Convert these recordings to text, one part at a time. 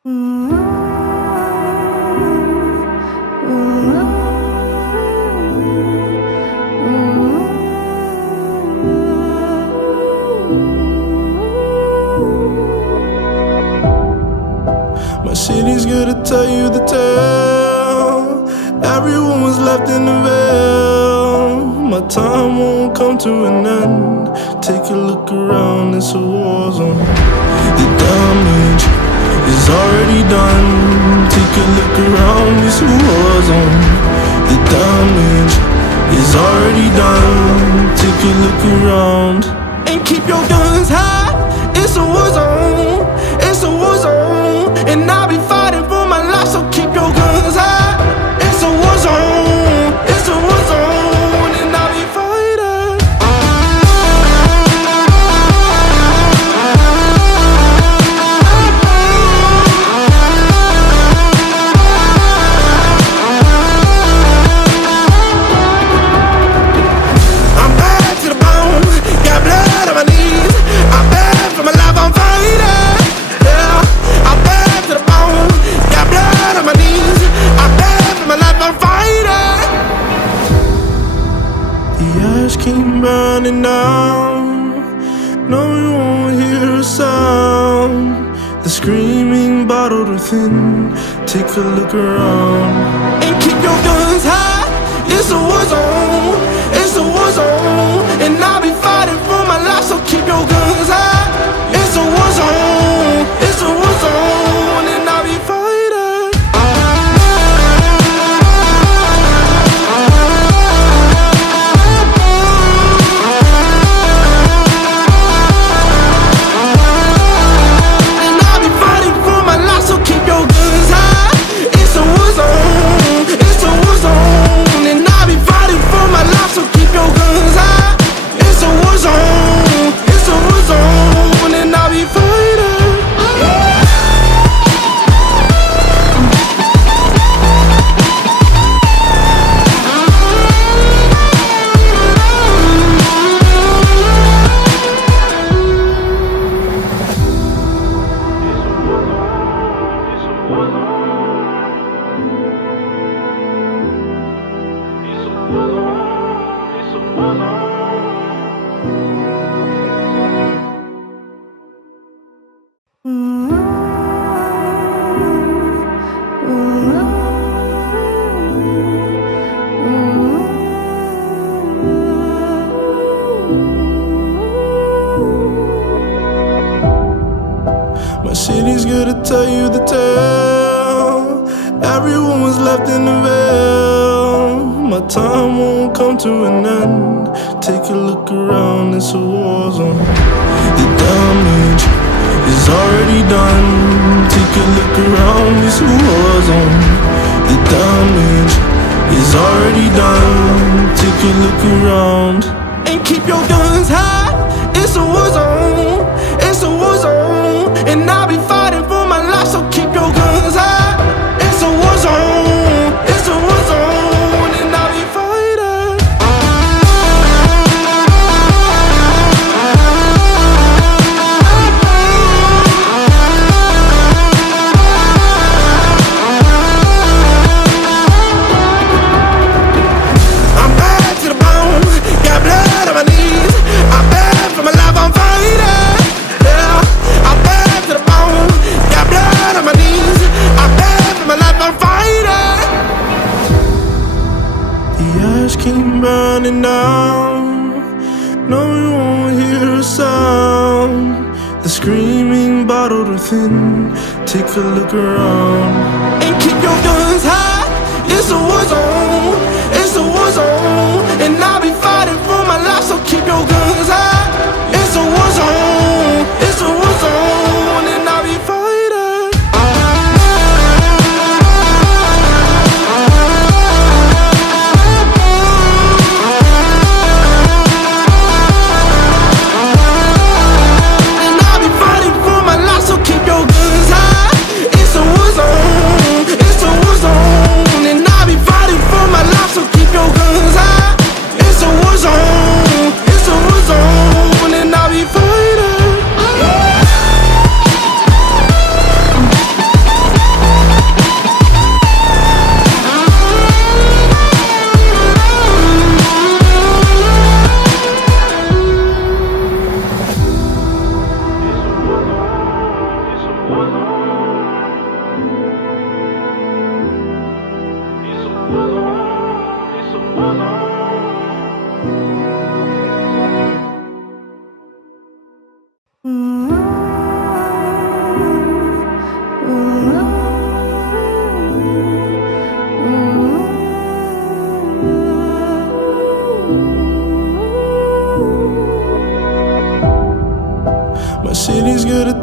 My city's gonna tell you the tale. Everyone was left in the veil. My time won't come to an end. Take a look around, it's a war zone. The damage is already done. Take a look around, it's a war zone. The damage is already done. Take a look around and keep your guns high. It's a war zone. It's a war zone. And I'll be fighting for my life, so keep your guns high. It's a war zone. It's a war zone. And I'll be fighting. I'm bad to the bone. Got blood on my knees. I'm bad for my life, I'm fighting. Yeah, I'm bad to the bone. Got blood on my knees. I'm bad for my life, I'm fighting. The ash keep burning down. No, you won't hear a sound. The screaming bottled within. Take a look around and keep your guns high. It's a war zone. It's a war zone. And I'll be fighting for my life, so keep your guns high. It's a war zone. It's a war zone. And I'll be fighting. And I'll be fighting for my life, so keep your guns high. It's a war zone. It's a war zone. And I'll be fighting for my life, so keep your guns high. It's a war zone. It's a war zone. And I'll be fighting. My city's gonna tell you the tale. Everyone was left in the veil. My time won't come to an end. Take a look around, it's a war zone. The damage is already done. Take a look around, it's a war zone. The damage is already done. Take a look around and keep your guns high. It's a war zone. It's a war zone. And I'll be fighting for my life, so keep your guns high. It's a war zone. It's a war zone. And I'll be fighting. I'm bad to the bone. Got blood on my knees. I'm bad for my life, I'm fighting. Yeah, I'm bad to the bone. Got blood on my knees. I'm bad for my life, I'm fighting. The ash keep burning down. No, you won't hear a sound. The screaming bottled within. Take a look around and keep your guns high. It's a war zone. It's a war zone. And I'll be fighting for my life, so keep your guns high. It's a war zone. It's a war zone. And I'll be fighting. And I'll be fighting for my life, so keep your guns high. It's a war zone. It's a war zone. And I'll be fighting for my life, so keep your guns high.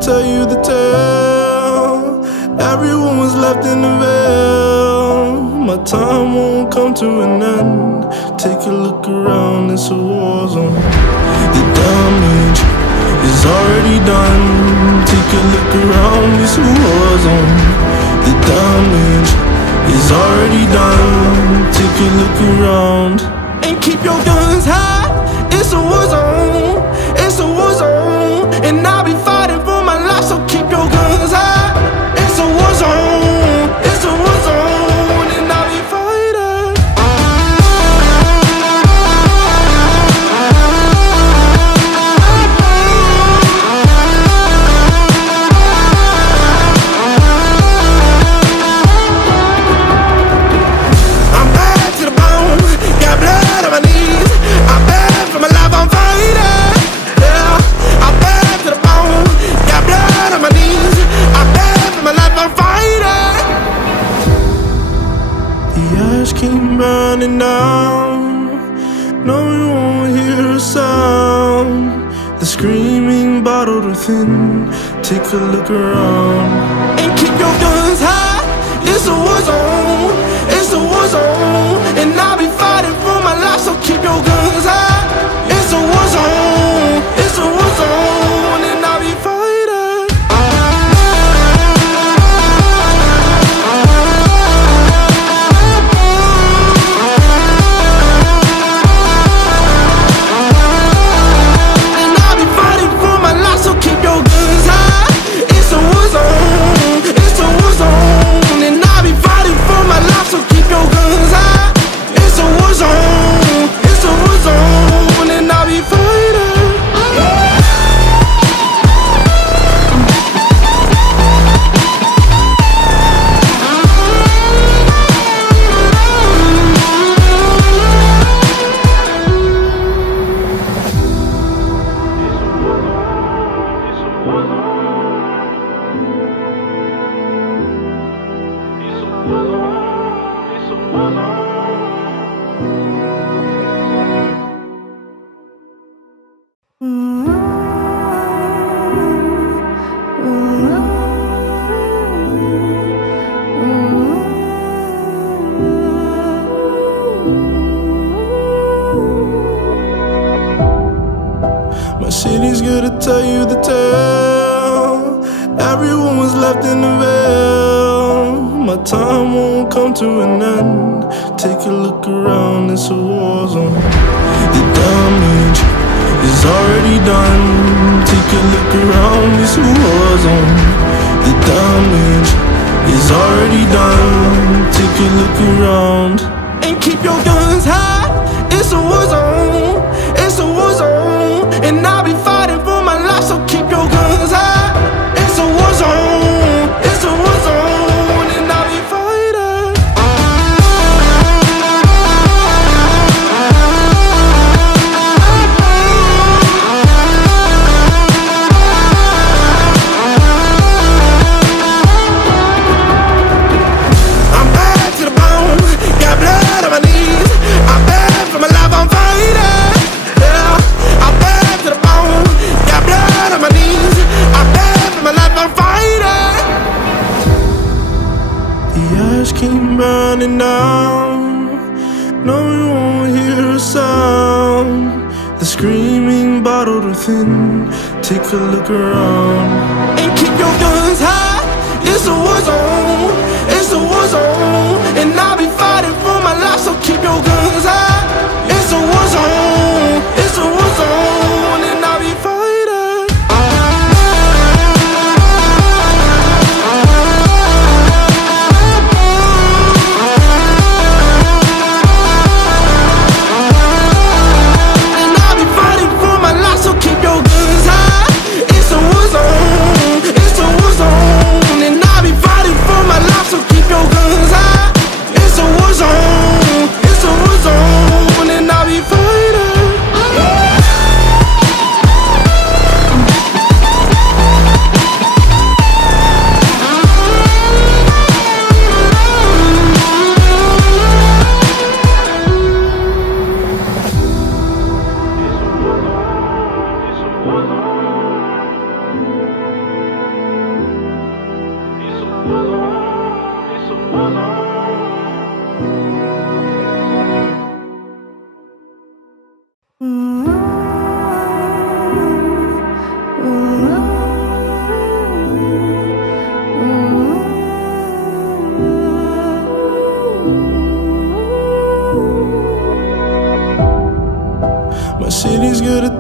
tell you the tale. Everyone was left in the veil. My time won't come to an end. Take a look around, it's a war zone. The damage is already done. Take a look around, it's a war zone. The damage is already done. Take a look around and keep your guns high. It's a war zone. It's a war zone, and I'll be fighting for my life. So keep your guns high. It's a war zone. It's a war zone, and I'll be fighting. I'm bad to the bone. Got blood on my knees. I'm bad for my life. I'm fighting. Yeah, I'm bad to the bone. Got blood on my knees. I'm bad for my life. I'm fighting. The ash came burning down. No, you won't hear a sound. The screaming bottled within. Take a look around and keep your guns high. It's a war zone. It's a war zone, and I'll be fighting for my life. So keep your guns high. It's a war zone. It's a war zone, and I'll be fighting. And I'll be fighting for my life. So keep your guns high. It's a war zone. It's a war zone, and I'll be fighting for my life. So keep your guns high. It's a war zone. It's a war zone, and I'll be fighting. My city's gonna tell you the tale. Everyone was left in the veil. My time won't come to an end. Take a look around, it's a war zone. The damage is already done. Take a look around, it's a war zone. The damage is already done. Take a look around and keep your guns high. It's a war zone. It's a war zone, and I'll be fighting for my life. So keep your guns high. It's a war zone. It's a war zone, and I'll be fighting. I'm bad to the bone. Got blood on my knees. I'm bad for my life. I'm fighting. Yeah, I'm bad to the bone. Got blood on my knees. I'm bad for my life. I'm fighting. The ash came burning down. No, you won't hear a sound. The screaming bottled within. Take a look around and keep your guns high. It's a war zone. It's a war zone, and I'll be fighting for my life. So keep your guns high. It's a war zone. It's a war zone, and I'll be fighting. And I'll be fighting for my life. So keep your guns high. It's a war zone. It's a war zone, and I'll be fighting for my life. So keep your guns high.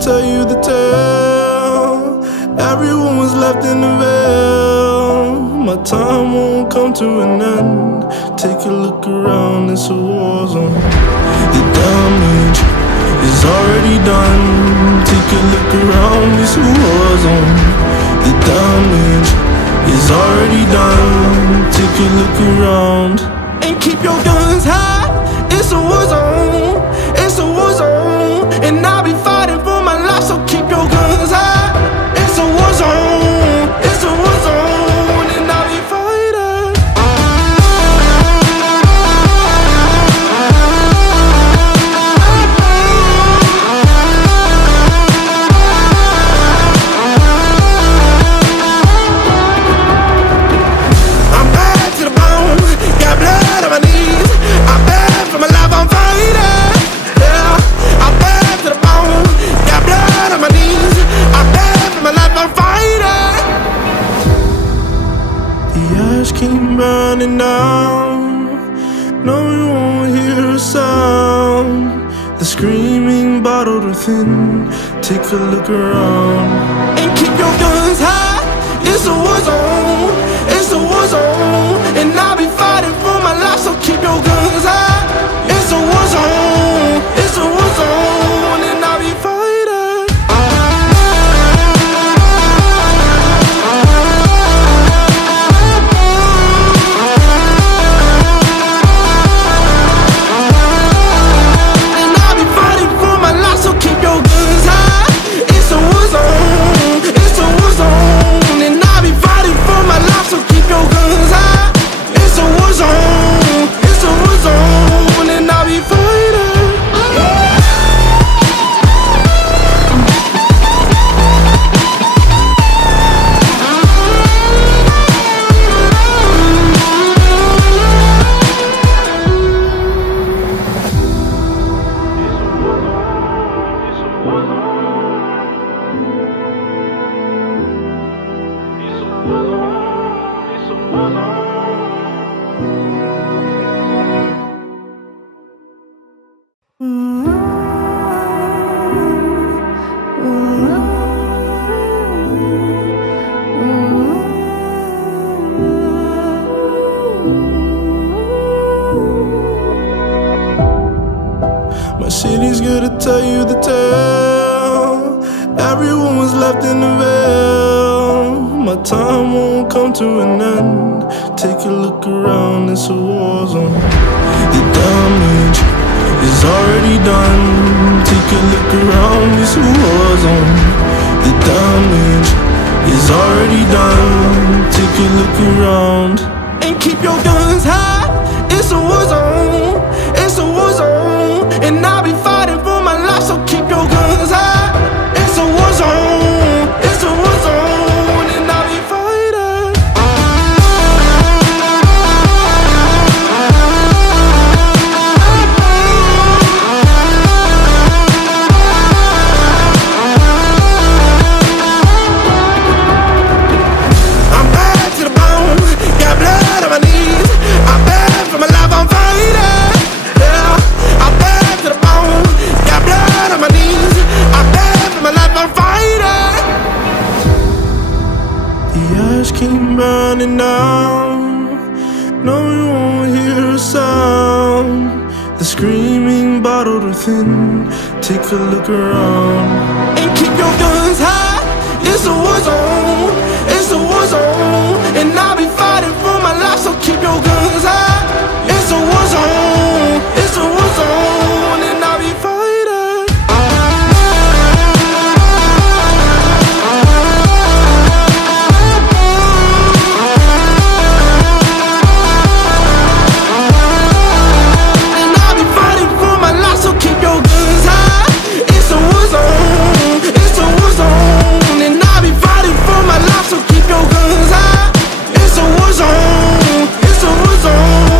tell you the tale. Everyone was left in the veil. My time won't come to an end. Take a look around, it's a war zone. The damage is already done. Take a look around, it's a war zone. The damage is already done. Take a look around. And keep your guns high. It's a war zone. It's a war zone. And I'll be fighting for my life, so keep your guns high. It's a war zone. It's a war zone. And I'll be fighting. I'm bad to the bone. Got blood on my knees. I'm bad for my life, I'm fighting. Yeah, I'm bad to the bone. Got blood on my knees. I'm bad for my life, I'm fighting. The ash keep burning down. No, we won't hear a sound. The screaming bottled within. Take a look around. And keep your guns high. It's a war zone. It's a war zone. And I'll be fighting for my life, so keep your guns high. It's a war zone. It's a war zone. And I'll be fighting. And I'll be fighting for my life, so keep your guns high. It's a war zone. It's a war zone. And I'll be fighting for my life, so keep your guns high. It's a war zone. It's a war zone. And I'll be fighting. My city's gonna tell you the tale. Everyone was left in the veil. My time won't come to an end. Take a look around, it's a war zone. The damage is already done. Take a look around, it's a war zone. The damage is already done. Take a look around. And keep your guns high. It's a war zone. It's a war zone. And I'll be fighting for my life, so keep your guns high. It's a war zone. It's a war zone. And I'll be fighting. I'm bad to the bone. Got blood on my knees. I'm bad for my life, I'm fighting. Yeah, I'm bad to the bone. Got blood on my knees. I'm bad for my life, I'm fighting. The ash keep burning down. No, we won't hear a sound. The screaming bottled within. Take a look around. And keep your guns high. It's a war zone. It's a war zone. And I'll be fighting for my life, so keep your guns high. It's a war zone. It's a war zone. And I'll be fighting. And I'll be fighting for my life, so keep your guns high. It's a war zone. It's a war zone. And I'll be fighting for my life, so keep your guns high. It's a war zone. It's a war zone.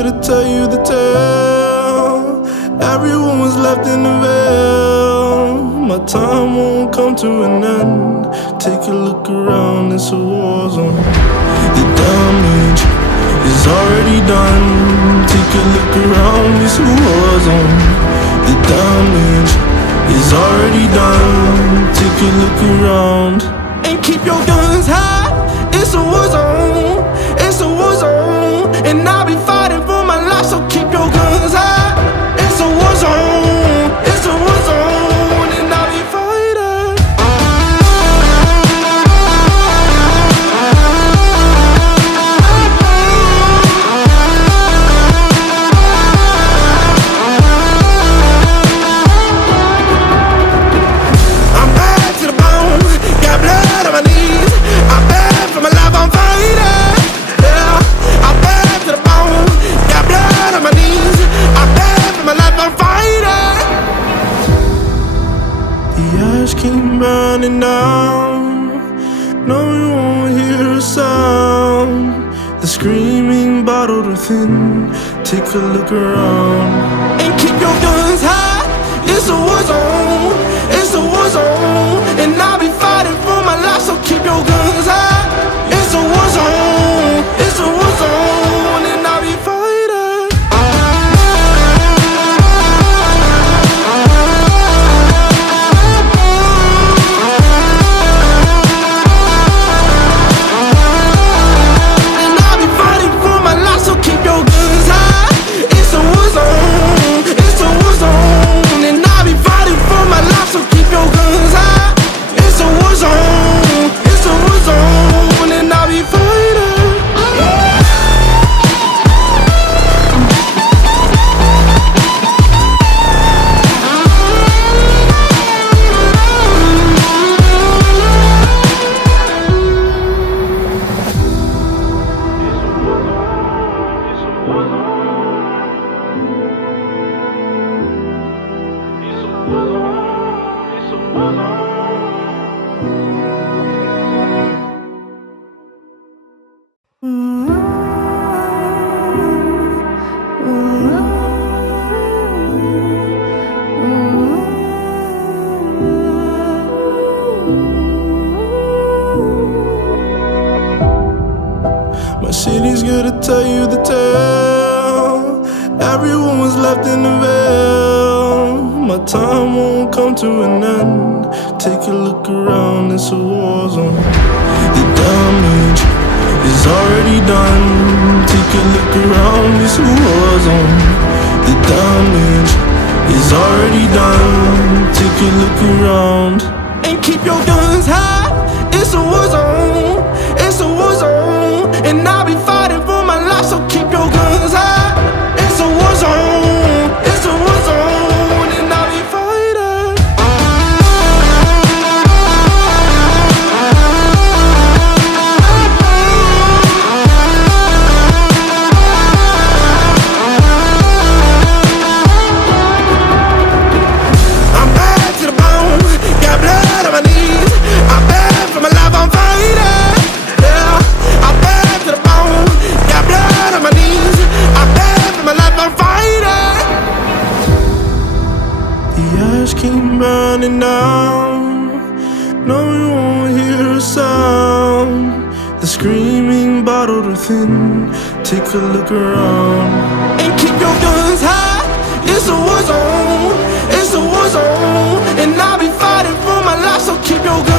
good to tell you the tale. Everyone was left in the veil. My time won't come to an end. Take a look around, it's a war zone. The damage is already done. Take a look around, it's a war zone. The damage is already done. Take a look around and keep your guns high. It's a war zone. It's a war zone, and I'll be fighting for my life. So keep your guns high. It's a war zone. It's a war zone, and I'll be fighting. I'm bad to the bone. Got blood on my knees. I'm bad for my life. I'm fighting. Yeah, I'm bad to the bone. Got blood on my knees. I'm bad for my life. I'm fighting. The ash keep burning down. No, we won't hear a sound. The screaming bottled within. Take a look around and keep your guns high. It's a war zone. It's a war zone, and I'll be fighting for my life. So keep your guns high. It's a war zone. It's a war zone, and I'll be fighting. And I'll be fighting for my life. So keep your guns high. It's a war zone. It's a war zone, and I'll be fighting for my life. So keep your guns high. It's a war zone. It's a war zone, and I'll be fighting. My city's good to tell you the tale. Everyone was left in the veil. My time won't come to an end. Take a look around, it's a war zone. The damage is already done. Take a look around, it's a war zone. The damage is already done. Take a look around and keep your guns high. It's a war zone. It's a war zone, and I'll be fighting for my life. So keep your guns high. It's a war zone. It's a war zone, and I'll be fighting. I'm bad to the bone. Got blood on my knees. I'm bad for my life. I'm fighting. Yeah, I'm bad to the bone. Got blood on my knees. I'm bad for my life. I'm fighting. The ash keep burning down. No, we won't hear a sound. The screaming bottled within. Take a look around and keep your guns high. It's a war zone. It's a war zone, and I'll be fighting for my life. So keep your guns